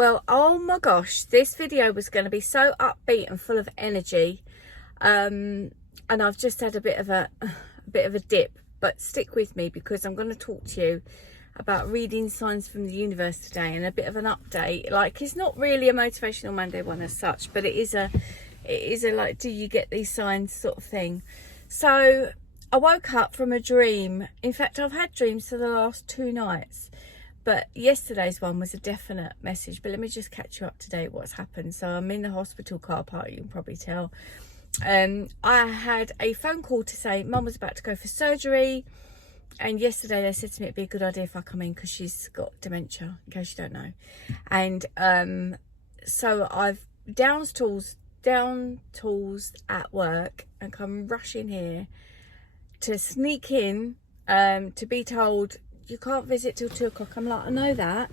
Well, oh my gosh, this video was going to be so upbeat and full of energy, and I've just had a bit of a dip, but stick with me because I'm going to talk to you about reading signs from the universe today and a bit of an update. Like, it's not really a motivational Monday one as such, but it is a like, do you get these signs sort of thing. So I woke up from a dream. In fact, I've had dreams for the last 2 nights, but yesterday's one was a definite message. But let me just catch you up to date what's happened. So I'm in the hospital car park, you can probably tell. I had a phone call to say Mum was about to go for surgery, and yesterday they said to me it'd be a good idea if I come in because she's got dementia, in case you don't know. And so I've down tools at work and come rushing here to sneak in, to be told you can't visit till 2 o'clock. I'm like, I know that.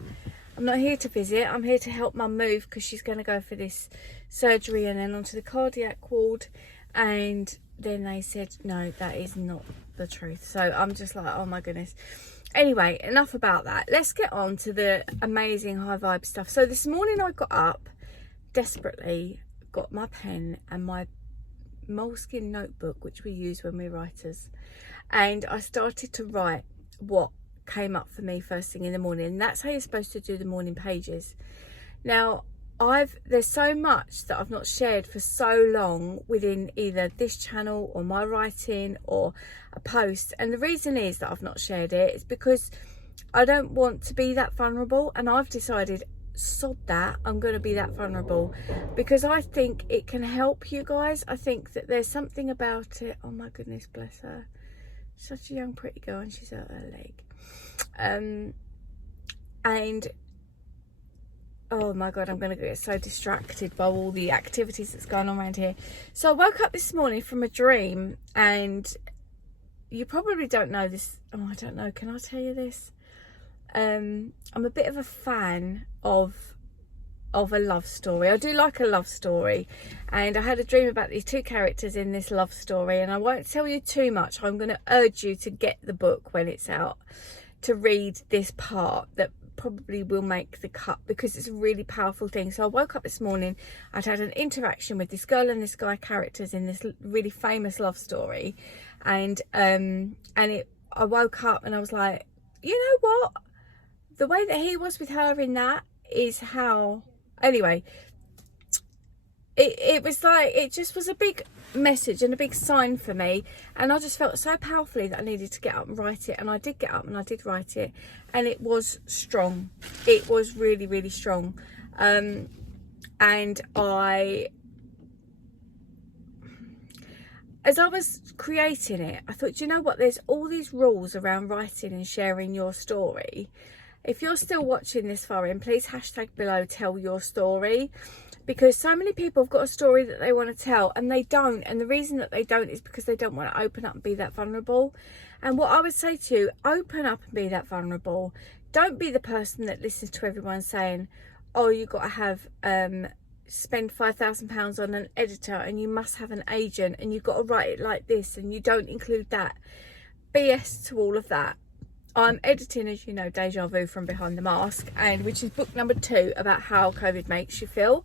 I'm not here to visit. I'm here to help Mum move because she's going to go for this surgery and then onto the cardiac ward. And then they said, no, that is not the truth. So I'm just like, oh my goodness. Anyway, enough about that. Let's get on to the amazing high vibe stuff. So this morning I got up, desperately got my pen and my Moleskine notebook, which we use when we're writers. And I started to write what came up for me first thing in the morning. And that's how you're supposed to do the morning pages. Now, there's so much that I've not shared for so long within either this channel or my writing or a post. And the reason is that I've not shared it is because I don't want to be that vulnerable. And I've decided, sod that, I'm going to be that vulnerable because I think it can help you guys. I think that there's something about it. Oh my goodness, bless her. Such a young pretty girl and she's hurt her leg. And oh my god, I'm going to get so distracted by all the activities that's going on around here. So I woke up this morning from a dream, and you probably don't know this. Oh, I don't know, can I tell you this? I'm a bit of a fan of a love story. I do like a love story, and I had a dream about these 2 characters in this love story, and I won't tell you too much. I'm going to urge you to get the book when it's out to read this part that probably will make the cut because it's a really powerful thing. So I woke up this morning, I'd had an interaction with this girl and this guy characters in this really famous love story, and I woke up and I was like, you know what, the way that he was with her in that is how, anyway, it was like, it just was a big message and a big sign for me, and I just felt so powerfully that I needed to get up and write it, and I did get up and I did write it, and it was strong. It was really, really strong. And as I was creating it, I thought, you know what, there's all these rules around writing and sharing your story. If you're still watching this far in, please hashtag below tell your story, because so many people have got a story that they want to tell and they don't, and the reason that they don't is because they don't want to open up and be that vulnerable. And what I would say to you, open up and be that vulnerable. Don't be the person that listens to everyone saying, oh, you've got to have spend £5,000 on an editor and you must have an agent and you've got to write it like this and you don't include that. BS to all of that. I'm editing, as you know, Deja Vu from Behind the Mask, and which is book number 2 about how COVID makes you feel.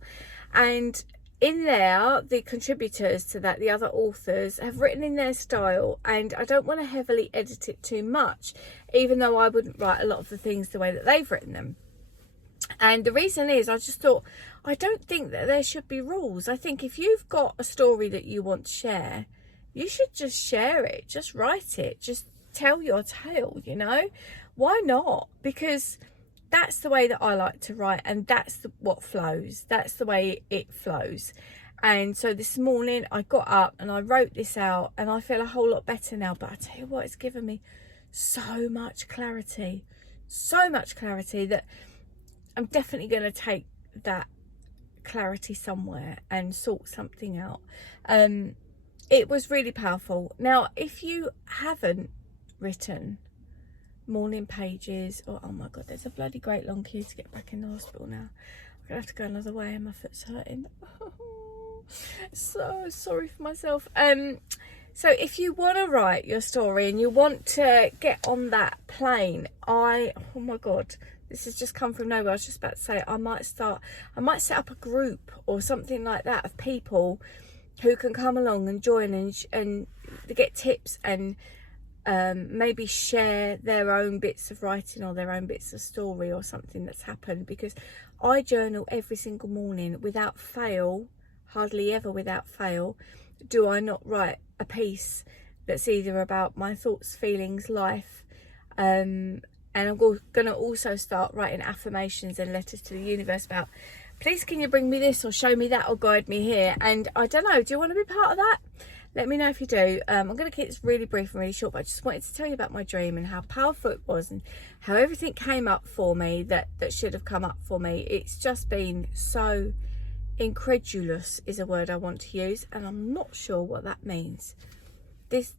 And in there, the contributors to that, the other authors, have written in their style, and I don't want to heavily edit it too much, even though I wouldn't write a lot of the things the way that they've written them. And the reason is, I just thought, I don't think that there should be rules. I think if you've got a story that you want to share, you should just share it, just write it, just tell your tale, you know? Why not? Because that's the way that I like to write, and that's what flows. That's the way it flows. And so this morning I got up and I wrote this out, and I feel a whole lot better now. But I tell you what, it's given me so much clarity that I'm definitely going to take that clarity somewhere and sort something out. It was really powerful. Now, if you haven't written morning pages, or oh my god, there's a bloody great long queue to get back in the hospital now. I'm gonna have to go another way and my foot's hurting. So sorry for myself. So if you want to write your story and you want to get on that plane, oh my god, this has just come from nowhere. I was just about to say I might set up a group or something like that of people who can come along and join and get tips and maybe share their own bits of writing or their own bits of story or something that's happened, because I journal every single morning without fail, hardly ever without fail. Do I not write a piece that's either about my thoughts, feelings, life, and I'm going to also start writing affirmations and letters to the universe about, please can you bring me this or show me that or guide me here. And I don't know, do you want to be part of that? Let me know if you do. I'm going to keep this really brief and really short, but I just wanted to tell you about my dream and how powerful it was and how everything came up for me that should have come up for me. It's just been so incredulous is a word I want to use, and I'm not sure what that means. This